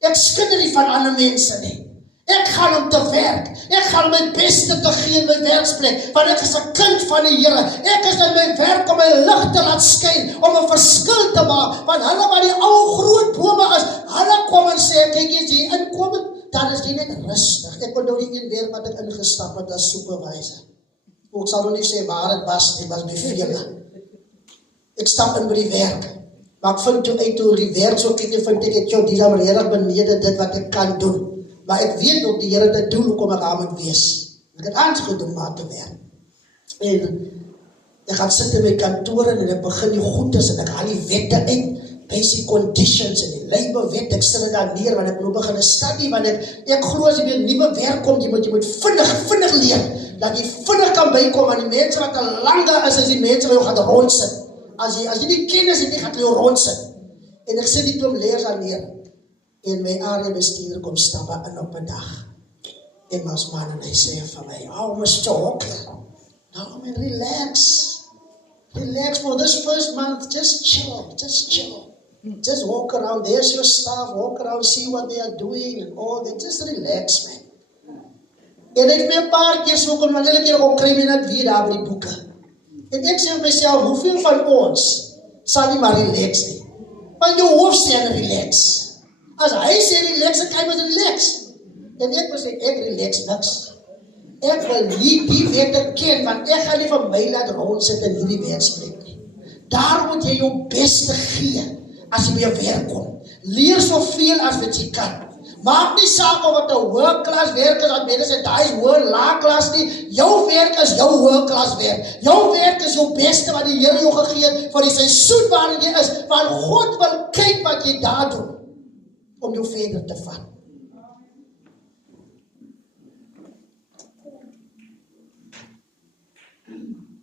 Ek skinder nie van ander mense nie. Ek gaan om te werk. Ek gaan my beste te gee in my werksplek, want ek is 'n kind van die Here. Ek is in my werk om my lig te laat skyn, om 'n verskil te maak, want hulle wat die ou groot bome is, hulle kom en sê, kyk as jy inkom, dan is jy net rustig. Ek onthou die een werk wat ek ingestap het as supervisor. Ek sal nog nie sê waar het was, dit was by vele. Ek stap in by die werk, maar ek vind toe uit hoe die werk so kyk, en vind ek, die is redig benede dit wat ek kan doen. Maar ek weet ook die Here dit doen, hoekom ek aan moet wees. Ek het aangedoen om aan te werk. En Ek gaan sit in my kantoor en ek begin die goedes en ek haal die wette uit, basic conditions en die labourwet, ek sit dit daar neer, want ek moet begin study, want ek glo as jy weer nuwe werk kom, jy moet vinnig leer, dat jy vinnig kan bykom, aan die mense wat al langer is, as die mense wat jou gaan rondsit. As jy die kennis het, jy gaan jou rondsit. En ek sit die klomp leers daar neer, en my area bestuurder kom stappe in op 'n dag. En ons man en hy sê vir my, "Oh, Mr. Hawker, now man, relax for this first month, just chill. Just walk around, there's your staff, walk around, see what they are doing and all that, just relax, man." En ek het my 'n paar keer so kom, want elke keer kom kry my net weer daar by die boeke. En ek sê vir myself, hoeveel van ons sal nie maar relax nie? Want jou hoof sê relax. As hy sê relax, dan kan jy maar relax. En ek wil sê, ek relax niks. Ek wil nie die wette ken, want ek gaan nie van my laat rondsit in hierdie werksplek nie. Daar moet jy jou beste gee, as jy by jou werk kom. Leer soveel as wat jy kan. Maak nie saak of wat 'n hoë klas werk is, dat mense sê, daai is hoë, laag klas nie. Jou werk is jou hoë klas werk. Jou werk is jou beste wat die Here jou gegee het, vir die seisoen waarin jy is, want God wil kyk wat jy daar doen, om jou verder te vat.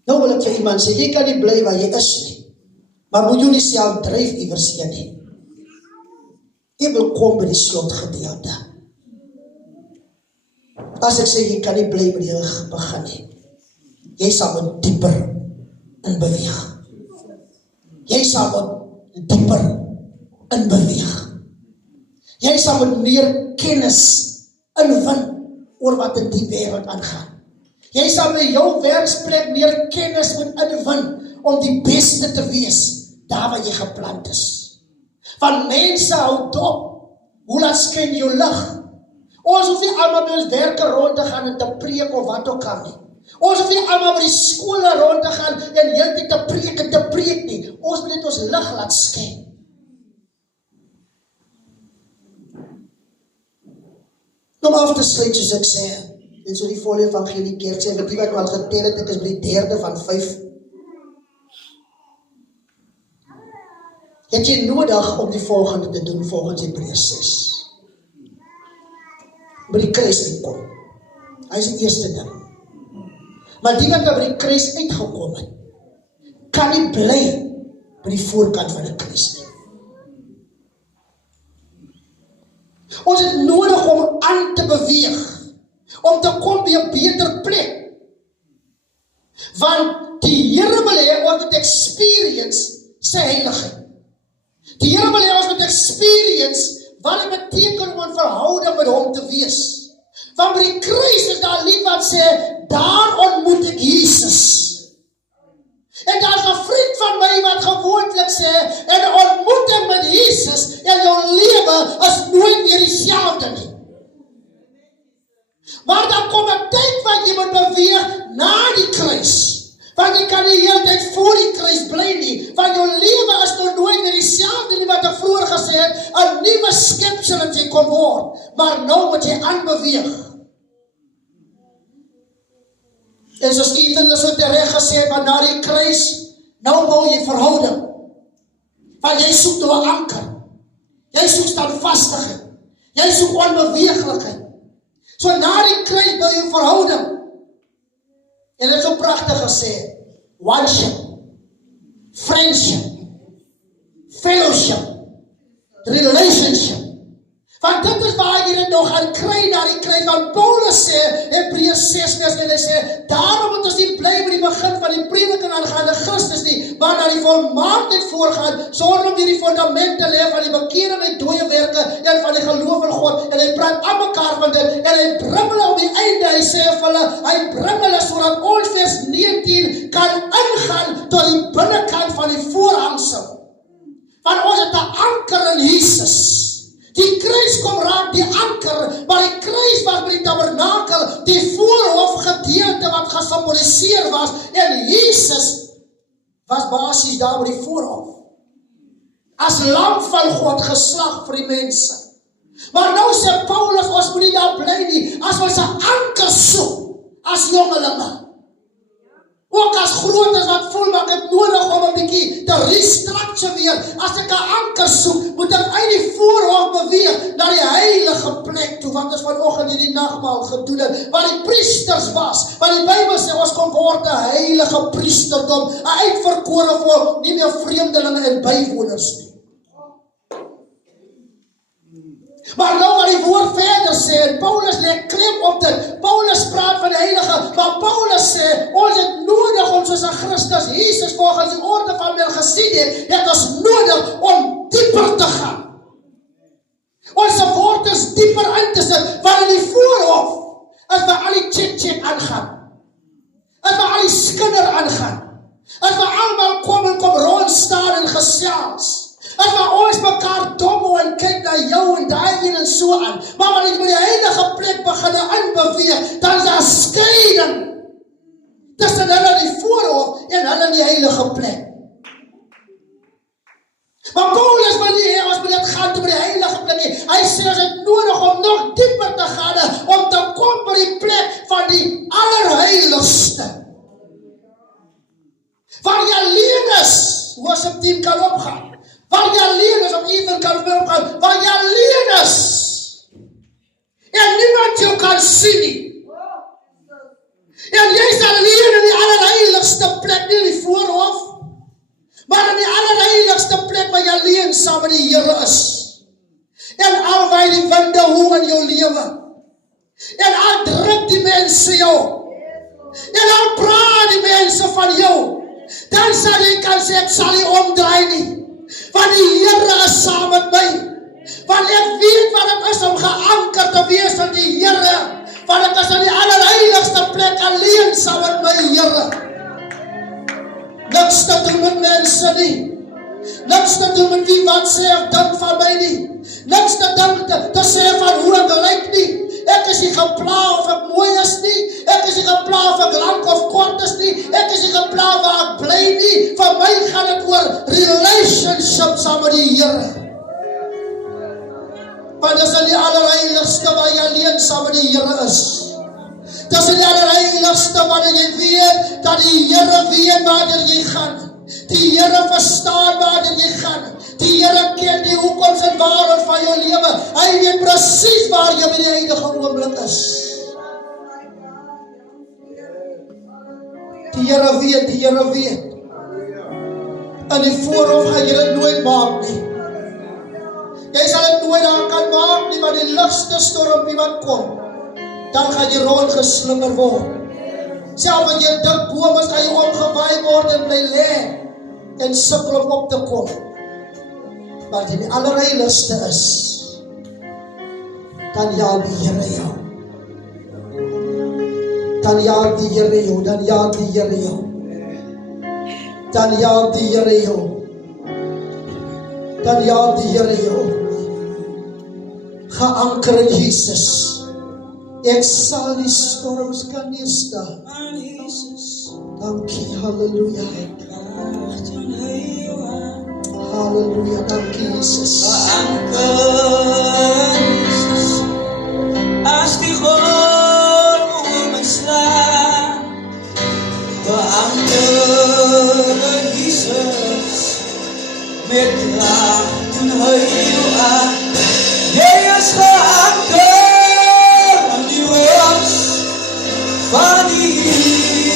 Nou wil ek vir iemand sê, jy kan nie bly waar jy is nie, maar moet jy nie self dryf iewers heen nie. Jy wil kom by die slotgedeelte. As ek sê, jy kan nie bly by die begin nie, jy sal moet dieper in beweeg. Jy sal moet dieper in beweeg. Jy sal met meer kennis inwin oor wat in die wêreld aangaan. Jy sal by jou werksplek meer kennis moet inwin om die beste te wees daar waar jy geplant is. Van mense hou dop, hoe laat skyn jou lig? Ons hoef nie almal by ons werke rond te gaan en te preek of wat ook al nie. Ons hoef nie almal by die skole rond te gaan en heeltyd te preek nie. Ons moet net ons lig laat skyn. Om af te sluit, soos ek sê, en so die volle evangelie kerk sê, die wat al getel het, ek is by die 3de van 5. Het jy nodig om die volgende te doen, volgens Hebreërs 6. By die kruis uitkom. Hy is die eerste ding. Maar die wat by die kruis uitgekom het, kan nie bly by die voorkant van die kruis nie. Ons het nodig om aan te beweeg, om te kom by 'n beter plek. Want die Here wil hê ons moet experience sy heiligheid. Die Here wil hê ons moet experience wat dit beteken om 'n verhouding met hom te wees. Want by die kruis is daar 'n lied wat sê, daar ontmoet ek Jesus. En daar is 'n vriend van my wat gewoonlik sê, en ontmoeting met Jesus en jou lewe is nooit weer dieselfde nie. Maar dan kom 'n tyd wat jy moet beweeg na die kruis. Want jy kan nie die hele tyd voor die kruis bly nie, want jou lewe is nog nooit weer dieselfde nie wat ek vroeër gesê het, 'n nuwe skepsel het jy kom word, maar nou moet jy aanbeweeg. En soos Ethan so terecht gesê het, want na die kruis, nou bou jy verhouding. Want jy soek nou 'n anker. Jy soek standvastigheid. Jy soek onbeweeglikheid. So na die kruis bou jy verhouding. En dit is so pragtig gesê, oneship, friendship, fellowship, relationship. Want dit is waar jy dit nog gaan kry na die kruis. Want Paulus sê, Hebreërs 6 vers 1, hy sê, daarom moet ons nie bly by die begin van die prediking aangaande Christus nie, maar na die volmaaktheid voorgaan, sonder om die fundament te lê van die bekering en dooie werke en van die geloof in God. En hy praat aan mekaar van dit, en hy bring hulle op die einde, hy sê vir hulle, hy bring hulle sodat ons vers 19 kan ingaan tot die binnekant van die voorhangsel. Want ons het 'n anker in Jesus. Die kruis kom raak die anker, maar die kruis was by die tabernakel, die voorhof gedeelte wat gesymboliseer was, en Jesus was basies daar by die voorhof. As lam van God geslag vir die mense. Maar nou sê Paulus, ons moet nie daar bly nie, as ons 'n anker soek, as jongelinge. Ook as groot is wat voel, maar ek het nodig om 'n bietjie te restructure weer. As ek 'n anker soek, moet ek uit die voorhof beweeg na die heilige plek toe, wat ons vanoggend hierdie nagmaal gedoen het, waar die priesters was, want die Bybel sê ons kom word 'n heilige priesterdom, 'n uitverkore volk, nie meer vreemdelinge en bywoners nie. Maar nou wat die woord verder sê, en Paulus lê klem op dit, Paulus praat van die heilige, maar Paulus sê, ons het nodig om soos 'n Christus Jesus volgens die orde van Melchizedek, het ons nodig om dieper te gaan. Ons word is dieper in te sit, want in die voorhof, as we al die check aangaan, as we al die skinder aangaan, as we almal kom rond staan en gesels, as we ons mekaar dommel en kyk na jou en daai een en so aan, maar wanneer jy by die heilige plek begin aanbeweeg, dan is daar skeiding tussen hulle in die voorhof en hulle in die heilige plek. Maar Paulus wil nie hê ons moet dit gaan toe by die heilige plek nie. Hy sê ons het nodig om nog dieper te gaan, om te kom by die plek van die allerheiligste. Waar jy alleen is, worship team kan opgaan. Waar jy alleen is, of Ethan kan opgaan, waar jy alleen is, en niemand jou kan sien nie. En jy is alleen in die allerheiligste plek, nie in die voorhof, maar in die allerheiligste plek waar jy alleen saam met die Here is. En al waai die winde hoe in jou lewe, en al druk die mense jou, en al praat die mense van jou, dan sal jy kan sê, ek sal nie omdraai nie, want die Here is saam met my, want ek weet wat het is om geanker te wees in die Here, want ek is in die allerheiligste plek alleen saam met my Here. Niks te doen met mense nie, niks te doen met wie wat sê of dink van my nie, niks te doen te sê van hoe ek lyk nie. Ek is nie gepla of ek mooi is nie, ek is nie gepla of ek lang of kort is nie, ek is nie gepla waar ek bly nie, vir my gaan het oor relationship saam met die Here. Want dis in die allerheiligste waar jy alleen saam met die Here is. Dis in die allerheiligste wanneer jy weet, dat die Here weet waar jy gaan, die Here verstaan waar jy gaan, die Here ken die hoekoms en waarom van jou lewe, hy weet presies waar jy by die huidige oomblik is. Die Here weet, in die voorhof gaan jy dit nooit maak nie. Jy sal dit nooit daar kan maak nie, want die ligste stormpie wat kom, dan gaan jy rondgeslinger word. Selfs as jy dik boom is, gaan jy omgewaai word en bly lê, en sukkel om op te kom. Want jy die allerheiligste is, dan jaag die Here jou. Dan jaag die Here jou, dan jaag die Here jou. Dan jaag die Here jou. Dan jaag die Here jou. Geanker in Jesus. Ek sal die storms kan neerstaan. Dankie, halleluja. Halleluja, dankie Jesus. Geanker in Jesus, as die golwe slaan. Geanker in Jesus, met kracht en heil aan. Jy is geanker in die rots van die eeuwe.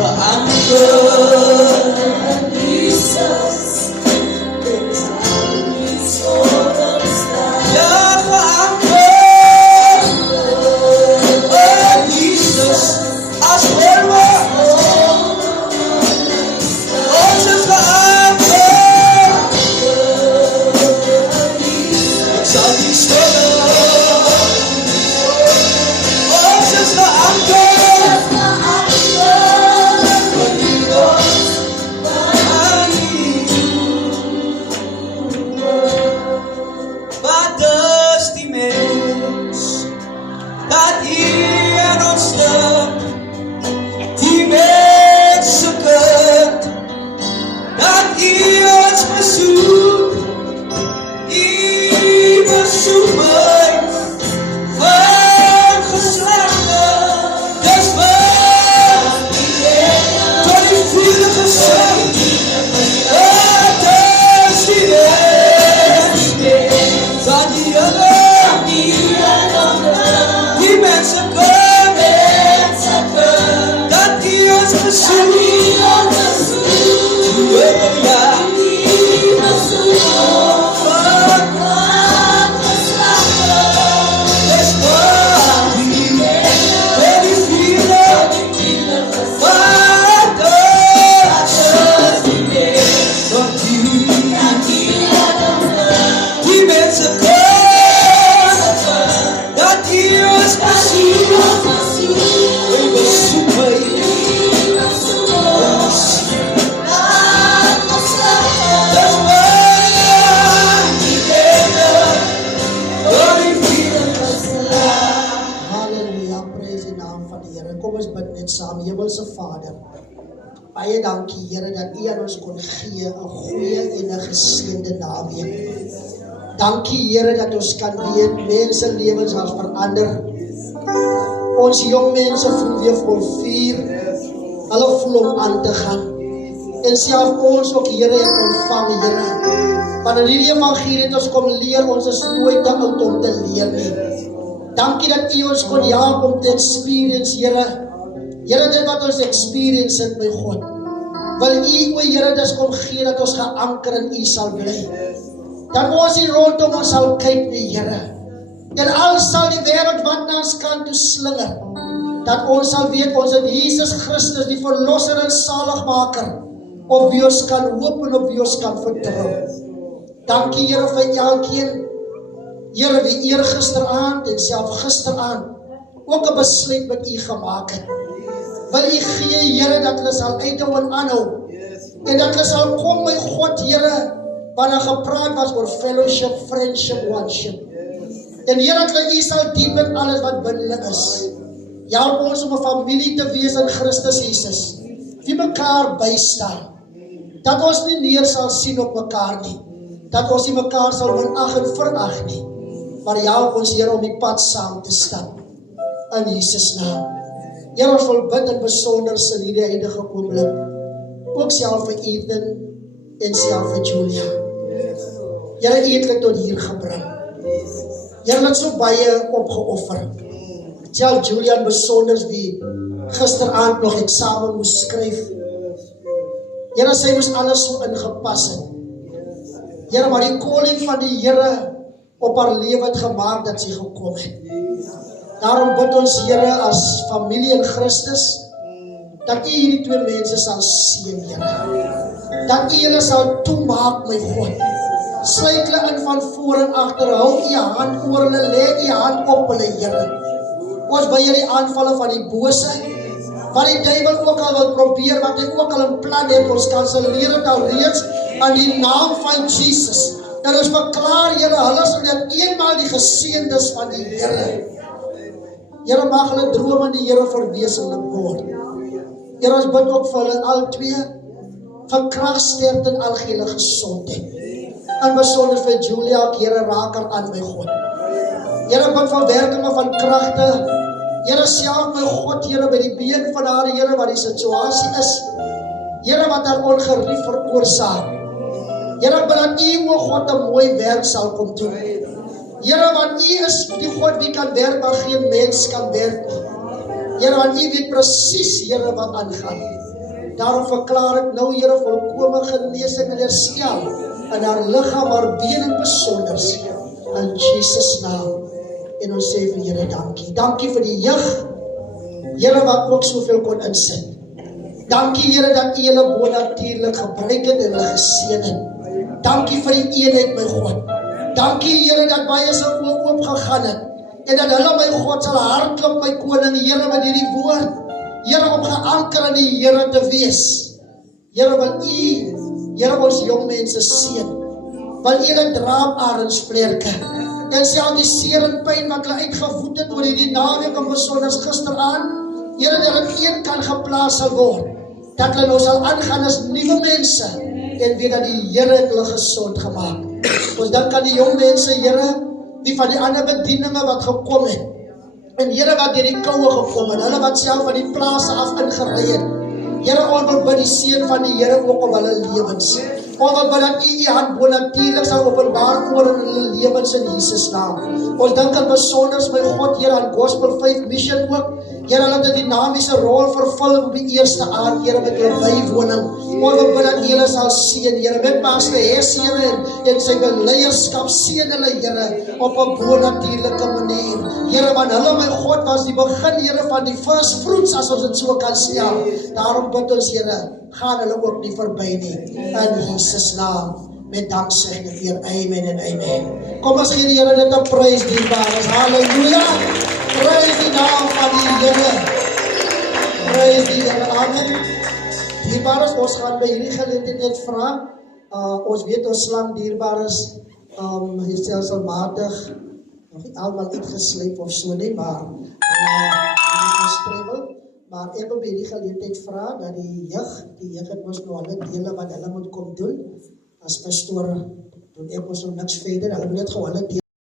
Geanker in Jesus, de time is overstaan. Ja, geanker in Jesus, as golwe. Ons is geanker. Ek sal die storm. Ons is geanker. Dat hier ons slip, die mense kind, dat hier ons besoek, die besoek my, van geslachte, dis saam. Hemelse Vader, baie dankie Here dat U aan ons kon gee 'n goeie en 'n geseënde naweek. Dankie Here dat ons kan weet mense lewens was verander. Ons jong mense voel weer vol vuur. Hulle voel om aan te gaan. En self ons ook Here het ontvang Here. Want in hierdie evangelie het ons kom leer, ons is nooit te oud om te leer nie. Dankie dat U ons kon help om te experience Here. Here, dit wat ons experience het my God. Wil U, o Here, dis kom gee dat ons geanker in U sal bly. Dat ons nie rondom ons sal kyk nie, Here. En al sal die wêreld wat na ons kant toe slinger, dat ons sal weet ons het Jesus Christus, die verlosser en zaligmaker, op wie ons kan hoop en op wie ons kan vertrou. Dankie Here vir elkeen, Here wie eergisteraand en self gisteraand ook 'n besluit met U gemaak het. Wil U gee Here dat hulle sal uithou en aanhou, en dat hulle sal kom my God Here, wanneer gepraat was oor fellowship, friendship, oneship. En Here dat hulle U sal dien met alles wat binne hulle is. Help ons om 'n familie te wees in Christus Jesus, wie mekaar bystaan. Dat ons nie neer sal sien op mekaar nie, dat ons nie mekaar sal minag en verag nie, maar help ons Here om die pad saam te stap. In Jesus naam. Here, ons wil bid in besonder in hierdie huidige oomblik, ook self vir Ethan en self vir Julia. Here, U het hulle tot hier gebring. Here, het so baie opgeoffer. Self Julia in besonder wie gisteraand nog eksamen moes skryf. Here, sy moes alles so ingepas het. Here, maar die calling van die Here op haar lewe het gemaak dat sy gekom het. Daarom bid ons Here as familie in Christus, dat U hierdie twee mense sal seën, Here. Dat U hulle sal toemaak, my God. Sluit hulle in van voor en agter, hou U hand oor hulle, lê U hand op hulle, Here. Ons beheer die aanvalle van die bose, wat die duivel ook al wil probeer, wat hy ook al in plan het, ons kanselleer het al reeds aan die naam van Jesus. En ons verklaar, Here, hulle sal net eenmaal die geseëndes van die Here. Here, mag hulle drome in die Here verwesenlik word. Here, ons bid ook vir hulle al twee, vir kragsterkte en algehele gesondheid. En besonder vir Julia, Here, raak haar aan, my God. Here, bid van werkinge van kragte. Here, self my God, Here, by die been van haar, Here, wat die situasie is. Here, wat haar ongerief veroorsaak. Here, bid dat U, o God, 'n mooi werk sal kom doen. Here, want U is die God wie kan werk, maar geen mens kan werk nie. Here, want U weet presies, Here, wat aangaan. Daarom verklaar ek nou, Here, volkome genesing en herstel in haar liggaam, haar been en besonders. In Jesus naam. En ons sê vir Here dankie. Dankie vir die jeug, Here, wat ook soveel kon insit. Dankie Here dat U hulle bonatuurlik gebruik het en hulle geseën het. Dankie vir die eenheid, my God. Dankie Here dat baie se oë oop gegaan het en dat hulle, my God, sal hardloop, my koning, Here, met hierdie woord. Here, om geanker in die Here te wees. Here, wil U, Here, ons jong mense seën. Wil U hulle dra op arensvlerke. En self die seer en pyn wat hulle uitgevoed het oor hierdie naweek en besonders gisteraand, Here, dat dit een kan geplaas sal word. Dat hulle nou sal aangaan as nuwe mense en weet dat die Here het hulle gesond gemaak. Ons dink aan die jong mense, Here, die van die ander bedieninge wat gekom het. En Here, wat deur die koue gekom het, hulle wat self van die plase af ingery het. Here, ons wil bid die seën van die Here ook op hulle lewens. Ons wil bid dat U hand bonatuurlik sal openbaar oor in hulle lewens in Jesus naam. Ons dink aan besonders, my God, Here, aan Gospel Faith Mission ook. Here, hulle het 'n dinamiese rol vervul op die eerste aand, Here, met hulle bywoning. Ons wil bid dat U hulle sal seën, Here, met Pastor Hess, Here, en sy leierskap, seën hulle, Here, op 'n bonatuurlike manier. Here, want hulle, my God, was die begin, Here, van die first fruits, as ons dit so kan stel. Daarom bid ons, Here, gaan hulle ook nie verby nie. In Jesus naam, met danksegging vir amen en amen. Kom ons gee die Here dit 'n prys, dierbares. Halleluja. Prys die naam van die Here. Prys die Here. Amen. Dierbares, ons gaan by hierdie geleentheid net vra. Ons weet ons slang dierbares, hier stelselmatig, nog nie almal uitgesleep of so nie, maar ons strevel. Maar ek wil by die geleentheid vra dat die jeug het mos nou alle dele wat hulle moet kom doen. As pastoor doen ek mos nou niks verder, hulle moet net gewoon alle dele